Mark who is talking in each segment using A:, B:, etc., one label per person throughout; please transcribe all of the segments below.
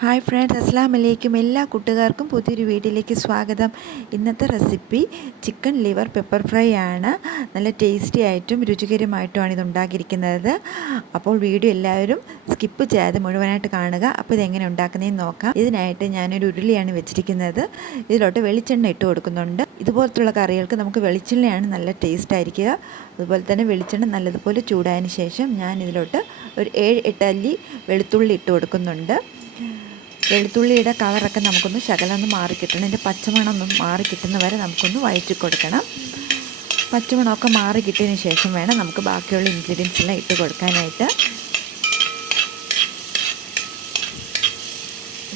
A: Hi friends അസ്സാം വലൈക്കും എല്ലാ കൂട്ടുകാർക്കും പുതിയൊരു വീട്ടിലേക്ക് സ്വാഗതം. ഇന്നത്തെ recipe chicken liver pepper fry ആണ്. നല്ല ടേസ്റ്റി ആയിട്ടും രുചികരമായിട്ടുമാണ് ഇത് ഉണ്ടാക്കിയിരിക്കുന്നത്. അപ്പോൾ വീഡിയോ എല്ലാവരും സ്കിപ്പ് ചെയ്യാതെ മുഴുവനായിട്ട് കാണുക. അപ്പോൾ ഇതെങ്ങനെ ഉണ്ടാക്കുന്നതെന്ന് നോക്കാം. ഇതിനായിട്ട് ഞാനൊരു ഉരുളിയാണ് വെച്ചിരിക്കുന്നത്. ഇതിലോട്ട് വെളിച്ചെണ്ണ ഇട്ട് കൊടുക്കുന്നുണ്ട്. ഇതുപോലത്തുള്ള കറികൾക്ക് നമുക്ക് വെളിച്ചെണ്ണയാണ് നല്ല ടേസ്റ്റ് ആയിരിക്കുക. അതുപോലെ തന്നെ വെളിച്ചെണ്ണ നല്ലതുപോലെ ചൂടായതിന് ശേഷം ഞാൻ ഇതിലോട്ട് ഒരു ഏഴ് എട്ട് അല്ലി വെളുത്തുള്ളി ഇട്ട് കൊടുക്കുന്നുണ്ട്. വെളുത്തുള്ളിയുടെ കളറൊക്കെ നമുക്കൊന്ന് ശകലം ഒന്ന് മാറി കിട്ടണം. ഇതിന്റെ പച്ചമണം ഒന്ന് മാറി വരെ നമുക്കൊന്ന് വഴറ്റി കൊടുക്കണം. പച്ചമണമൊക്കെ മാറി കിട്ടിയതിന് ശേഷം വേണം നമുക്ക് ബാക്കിയുള്ള ഇൻഗ്രീഡിയൻസ് എല്ലാം ഇട്ട് കൊടുക്കാനായിട്ട്.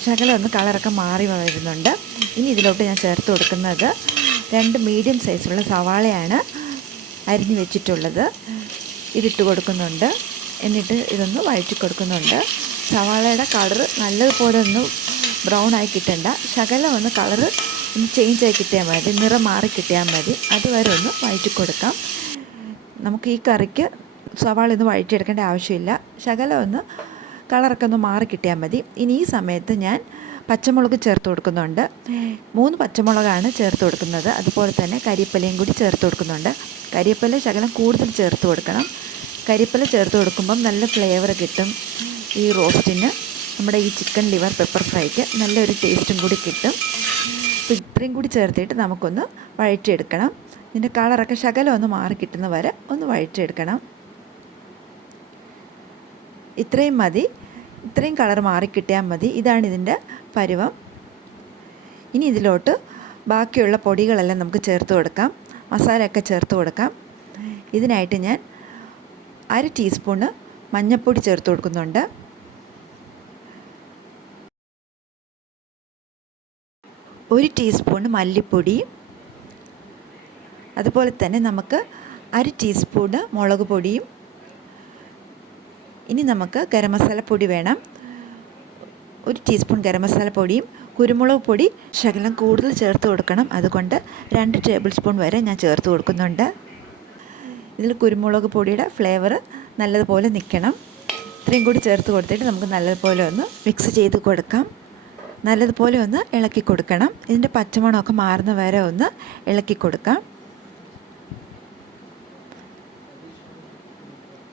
A: ശകലം ഒന്ന് കളറൊക്കെ മാറി വരുന്നുണ്ട്. ഇനി ഇതിലോട്ട് ഞാൻ ചേർത്ത് കൊടുക്കുന്നത് രണ്ട് മീഡിയം സൈസുള്ള സവാളയാണ് അരിഞ്ഞു വെച്ചിട്ടുള്ളത്. ഇതിട്ട് കൊടുക്കുന്നുണ്ട്. എന്നിട്ട് ഇതൊന്ന് വഴറ്റി കൊടുക്കുന്നുണ്ട്. സവാളയുടെ കളർ നല്ലതുപോലെ ഒന്ന് ബ്രൗൺ ആയി കിട്ടണ്ട. ശകലം ഒന്ന് കളറ് ഒന്ന് ചേഞ്ച് ആയി കിട്ടിയാൽ മതി. നിറം മാറി കിട്ടിയാൽ മതി. അതുവരെ ഒന്ന് വഴറ്റി കൊടുക്കാം. നമുക്ക് ഈ കറിക്ക് സവാള ഒന്ന് വഴറ്റിയെടുക്കേണ്ട ആവശ്യമില്ല. ശകലം ഒന്ന് കളറൊക്കെ ഒന്ന് മാറി കിട്ടിയാൽ മതി. ഇനി ഈ സമയത്ത് ഞാൻ പച്ചമുളക് ചേർത്ത് കൊടുക്കുന്നുണ്ട്. മൂന്ന് പച്ചമുളകാണ് ചേർത്ത് കൊടുക്കുന്നത്. അതുപോലെ തന്നെ കരിയപ്പലയും കൂടി ചേർത്ത് കൊടുക്കുന്നുണ്ട്. കരിയപ്പല ശകലം കൂടുതൽ ചേർത്ത് കൊടുക്കണം. കരിയപ്പല ചേർത്ത് കൊടുക്കുമ്പം നല്ല ഫ്ലേവർ കിട്ടും. ഈ റോസ്റ്റിന് നമ്മുടെ ഈ ചിക്കൻ ലിവർ പെപ്പർ ഫ്രൈക്ക് നല്ലൊരു ടേസ്റ്റും കൂടി കിട്ടും. അപ്പോൾ ഇത്രയും കൂടി ചേർത്തിട്ട് നമുക്കൊന്ന് വഴറ്റിയെടുക്കണം. ഇതിന്റെ കളറൊക്കെ ശകലം ഒന്ന് മാറി കിട്ടുന്ന വരെ ഒന്ന് വഴറ്റിയെടുക്കണം. ഇത്രയും മതി. ഇത്രയും കളർ മാറി കിട്ടിയാൽ മതി. ഇതാണ് ഇതിന്റെ പരുവം. ഇനി ഇതിലോട്ട് ബാക്കിയുള്ള പൊടികളെല്ലാം നമുക്ക് ചേർത്ത് കൊടുക്കാം. മസാലയൊക്കെ ചേർത്ത് കൊടുക്കാം. ഇതിനായിട്ട് ഞാൻ അര ടീസ്പൂണ് മഞ്ഞൾപ്പൊടി ചേർത്ത് കൊടുക്കുന്നുണ്ട്. ഒരു ടീസ്പൂൺ മല്ലിപ്പൊടി. അതുപോലെ തന്നെ നമുക്ക് അര ടീസ്പൂണ് മുളക് പൊടിയും. ഇനി നമുക്ക് ഗരം മസാലപ്പൊടി വേണം. ഒരു ടീസ്പൂൺ ഗരം മസാലപ്പൊടിയും കുരുമുളക് പൊടി ശകലം കൂടുതൽ ചേർത്ത് കൊടുക്കണം. അതുകൊണ്ട് രണ്ട് ടേബിൾ സ്പൂൺ വരെ ഞാൻ ചേർത്ത് കൊടുക്കുന്നുണ്ട്. ഇതിൽ കുരുമുളക് പൊടിയുടെ ഫ്ലേവർ നല്ലതുപോലെ നിൽക്കണം. ഇത്രയും കൂടി ചേർത്ത് കൊടുത്തിട്ട് നമുക്ക് നല്ലതുപോലെ ഒന്ന് മിക്സ് ചെയ്ത് കൊടുക്കാം. നല്ലതുപോലെ ഒന്ന് ഇളക്കി കൊടുക്കണം. ഇതിന്റെ പച്ചമണമൊക്കെ മാറുന്ന വരെ ഒന്ന് ഇളക്കി കൊടുക്കാം.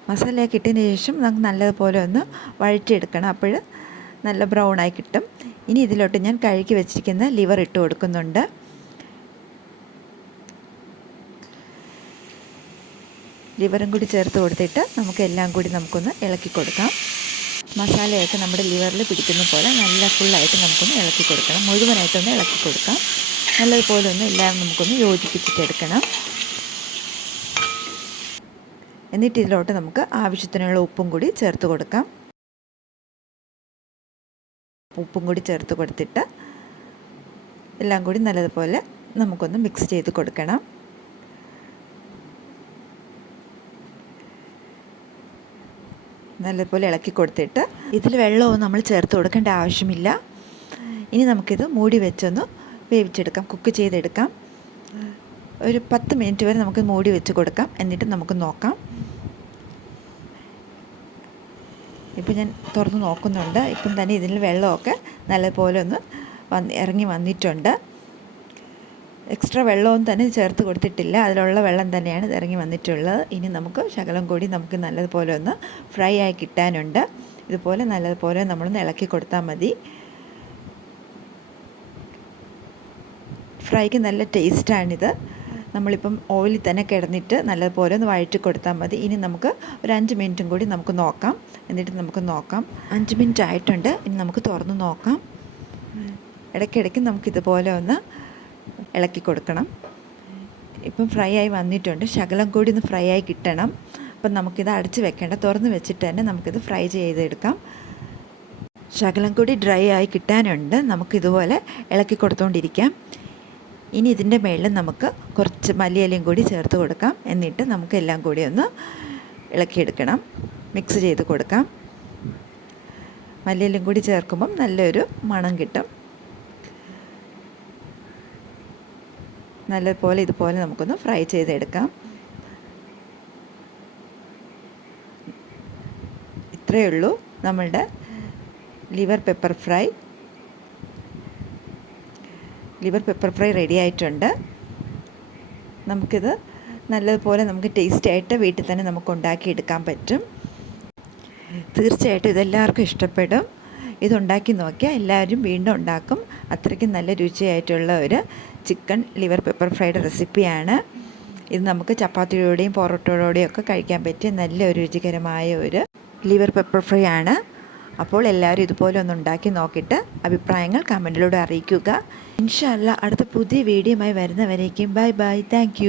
A: മസാലയൊക്കെ ഇട്ടതിന് ശേഷം നമുക്ക് നല്ലതുപോലെ ഒന്ന് വഴറ്റിയെടുക്കണം. അപ്പോൾ നല്ല ബ്രൗൺ ആയി കിട്ടും. ഇനി ഇതിലോട്ട് ഞാൻ കഴുകി വെച്ചിരിക്കുന്ന ലിവർ ഇട്ട് കൊടുക്കുന്നുണ്ട്. ലിവറും കൂടി ചേർത്ത് കൊടുത്തിട്ട് നമുക്ക് എല്ലാം കൂടി നമുക്കൊന്ന് ഇളക്കി കൊടുക്കാം. മസാലയൊക്കെ നമ്മുടെ ലിവറിൽ പിടിക്കുന്ന പോലെ നല്ല ഫുള്ളായിട്ട് നമുക്കൊന്ന് ഇളക്കി കൊടുക്കണം. മുഴുവനായിട്ടൊന്ന് ഇളക്കി കൊടുക്കാം. നല്ലതുപോലെ ഒന്ന് എല്ലാം നമുക്കൊന്ന് യോജിപ്പിച്ചിട്ടെടുക്കണം എന്നിട്ട് ഇതിലോട്ട് നമുക്ക് ആവശ്യത്തിനുള്ള ഉപ്പും കൂടി ചേർത്ത് കൊടുക്കാം. ഉപ്പും കൂടി ചേർത്ത് കൊടുത്തിട്ട് എല്ലാം കൂടി നല്ലതുപോലെ നമുക്കൊന്ന് മിക്സ് ചെയ്ത് കൊടുക്കണം. നല്ലപോലെ ഇളക്കി കൊടുത്തിട്ട് ഇതിൽ വെള്ളമൊന്നും നമ്മൾ ചേർത്ത് കൊടുക്കേണ്ട ആവശ്യമില്ല. ഇനി നമുക്കിത് മൂടി വെച്ചൊന്ന് വേവിച്ചെടുക്കാം കുക്ക് ചെയ്തെടുക്കാം. ഒരു പത്ത് മിനിറ്റ് വരെ നമുക്ക് മൂടി വെച്ച് കൊടുക്കാം എന്നിട്ട് നമുക്ക് നോക്കാം. ഇപ്പം ഞാൻ തുറന്ന് നോക്കുന്നുണ്ട്. ഇപ്പം തന്നെ ഇതിൽ വെള്ളമൊക്കെ നല്ലപോലെ ഒന്ന് വന്ന് ഇറങ്ങി വന്നിട്ടുണ്ട്. എക്സ്ട്രാ വെള്ളവും തന്നെ ചേർത്ത് കൊടുത്തിട്ടില്ല. അതിലുള്ള വെള്ളം തന്നെയാണ് ഇറങ്ങി വന്നിട്ടുള്ളത്. ഇനി നമുക്ക് ശകലം കൂടി നമുക്ക് നല്ലതുപോലെ ഒന്ന് ഫ്രൈ ആയി കിട്ടാനുണ്ട്. ഇതുപോലെ നല്ലതുപോലെ നമ്മളൊന്ന് ഇളക്കി കൊടുത്താൽ മതി. ഫ്രൈക്ക് നല്ല ടേസ്റ്റാണിത് നമ്മളിപ്പം ഓയിലിൽ തന്നെ കിടന്നിട്ട് നല്ലതുപോലെ ഒന്ന് വഴറ്റി കൊടുത്താൽ മതി. ഇനി നമുക്ക് ഒരു അഞ്ച് മിനിറ്റും കൂടി നമുക്ക് നോക്കാം. എന്നിട്ട് നമുക്ക് നോക്കാം. അഞ്ച് മിനിറ്റ് ആയിട്ടുണ്ട്. ഇനി നമുക്ക് തുറന്ന് നോക്കാം. ഇടയ്ക്കിടയ്ക്ക് നമുക്കിതുപോലെ ഒന്ന് ഇളക്കി കൊടുക്കണം. ഇപ്പം ഫ്രൈ ആയി വന്നിട്ടുണ്ട്. ശകലം കൂടി ഒന്ന് ഫ്രൈ ആയി കിട്ടണം. അപ്പം നമുക്കിത് അടച്ച് വെക്കേണ്ട. തുറന്ന് വെച്ചിട്ട് തന്നെ നമുക്കിത് ഫ്രൈ ചെയ്തെടുക്കാം. ശകലം കൂടി ഡ്രൈ ആയി കിട്ടാനുണ്ട്. നമുക്കിതുപോലെ ഇളക്കി കൊടുത്തുകൊണ്ടിരിക്കാം ഇനി ഇതിന്റെ മേളിൽ നമുക്ക് കുറച്ച് മല്ലിയിലയും കൂടി ചേർത്ത് കൊടുക്കാം. എന്നിട്ട് നമുക്ക് എല്ലാം കൂടി ഒന്ന് ഇളക്കിയെടുക്കണം. മിക്സ് ചെയ്ത് കൊടുക്കാം. മല്ലിയിലും കൂടി ചേർക്കുമ്പം നല്ലൊരു മണം കിട്ടും. നല്ലപോലെ ഇതുപോലെ നമുക്കൊന്ന് ഫ്രൈ ചെയ്തെടുക്കാം. ഇത്രയേ ഉള്ളൂ നമ്മളുടെ liver pepper fry. Liver pepper fry ready ആയിട്ടുണ്ട്. നമുക്കിത് നല്ലതുപോലെ നമുക്ക് ടേസ്റ്റി ആയിട്ട് വീട്ടിൽ തന്നെ നമുക്ക് ഉണ്ടാക്കിയെടുക്കാൻ പറ്റും. തീർച്ചയായിട്ടും ഇതെല്ലാവർക്കും ഇഷ്ടപ്പെടും. ഇതുണ്ടാക്കി നോക്കിയാൽ എല്ലാവരും വീണ്ടും ഉണ്ടാക്കും. അത്രയ്ക്കും നല്ല രുചിയായിട്ടുള്ള ഒരു ചിക്കൻ ലിവർ പെപ്പർ ഫ്രൈഡ് റെസിപ്പിയാണ്. ഇത് നമുക്ക് ചപ്പാത്തിയോടെയും പൊറോട്ടയോടെയും ഒക്കെ കഴിക്കാൻ പറ്റിയ നല്ല ഒരു രുചികരമായ ഒരു ലിവർ പെപ്പർ ഫ്രൈ ആണ്. അപ്പോൾ എല്ലാവരും ഇതുപോലെ ഒന്ന് ഉണ്ടാക്കി നോക്കിയിട്ട് അഭിപ്രായങ്ങൾ കമന്റിലൂടെ അറിയിക്കുക. ഇൻഷല്ല അടുത്ത പുതിയ വീഡിയോയുമായി വരുന്നവരേക്കും ബൈ ബൈ. താങ്ക്